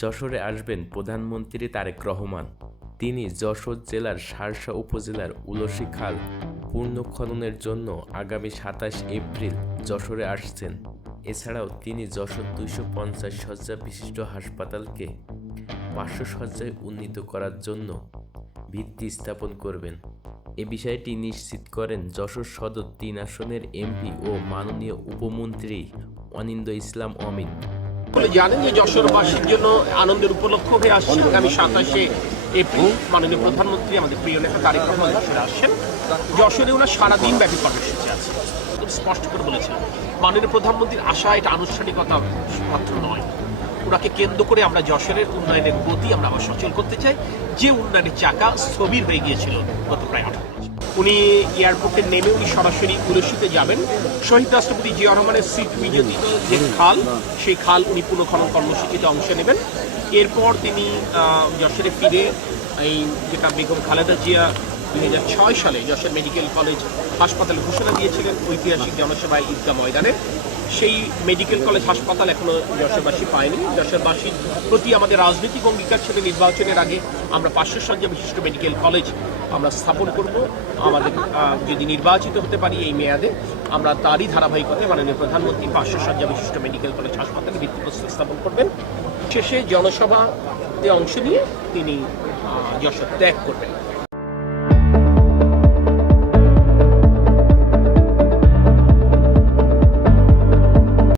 যশোরে আসবেন প্রধানমন্ত্রী তারেক রহমান। তিনি যশোর জেলার শার্শা উপজেলার উলসী খাল পুনর্খননের জন্য আগামী ২৭ এপ্রিল যশোরে আসছেন। এছাড়াও তিনি যশোর ২৫০ শয্যা বিশিষ্ট হাসপাতালকে ৫০০ শয্যায় উন্নীত করার জন্য ভিত্তি স্থাপন করবেন। এ বিষয়টি নিশ্চিত করেন যশোর সদর ৩ আসনের এমপি ও মাননীয় উপমন্ত্রী অনিন্দ্য ইসলাম অমিত। জানেন যে যশোরবাসীর জন্য আনন্দের উপলক্ষ হয়ে আসছে আগামী ২৭শে এপ্রিল মাননীয় প্রধানমন্ত্রী আমাদের প্রিয় নেতা তারেক রহমান যশোরে আসছেন। যশোরে ওনার সারাদিন ব্যাপী কর্মসূচি আছে। খুব স্পষ্ট করে বলেছেন মাননীয় প্রধানমন্ত্রীর আশা এটা আনুষ্ঠানিকতা মাত্র নয়, ওনাকে কেন্দ্র করে আমরা যশোরের উন্নয়নের গতি আমরা আবার সচল করতে চাই, যে উন্নয়নের চাকা স্থবির হয়ে গিয়েছিল গত প্রায় 18 বছর। উনি এয়ারপোর্টে নেমে উনি সরাসরি উলসীতে যাবেন। শহীদ রাষ্ট্রপতি জিয়া রহমানের সিট বিজেপি যে খাল, সেই খাল উনি পুনঃখনন কর্মসূচিতে অংশ নেবেন। এরপর তিনি যশোরে ফিরে এই যেটা বেগম খালেদা জিয়া ২০০৬ সালে যশোর মেডিকেল কলেজ হাসপাতালে ঘোষণা দিয়েছিলেন ঐতিহাসিক জনসভায় ঈদগাহ ময়দানে, সেই মেডিকেল কলেজ হাসপাতাল এখনো যশোরবাসী পায়নি। যশোরবাসীর প্রতি আমাদের রাজনৈতিক অঙ্গীকার ছিল নির্বাচনের আগে আমরা ৫০০ শয্যা বিশিষ্ট মেডিকেল কলেজ আমরা স্থাপন করব। আমাদের যদি নির্বাচিত হতে পারি এই মেয়াদে, আমরা তারই ধারাবাহিকতায় মাননীয় প্রধানমন্ত্রী ৫০০ শয্যা বিশিষ্ট মেডিকেল কলেজ হাসপাতালে ভিত্তিপ্রস্তর স্থাপন করবেন। শেষে জনসভাতে অংশ নিয়ে তিনি যশোর ত্যাগ করবেন।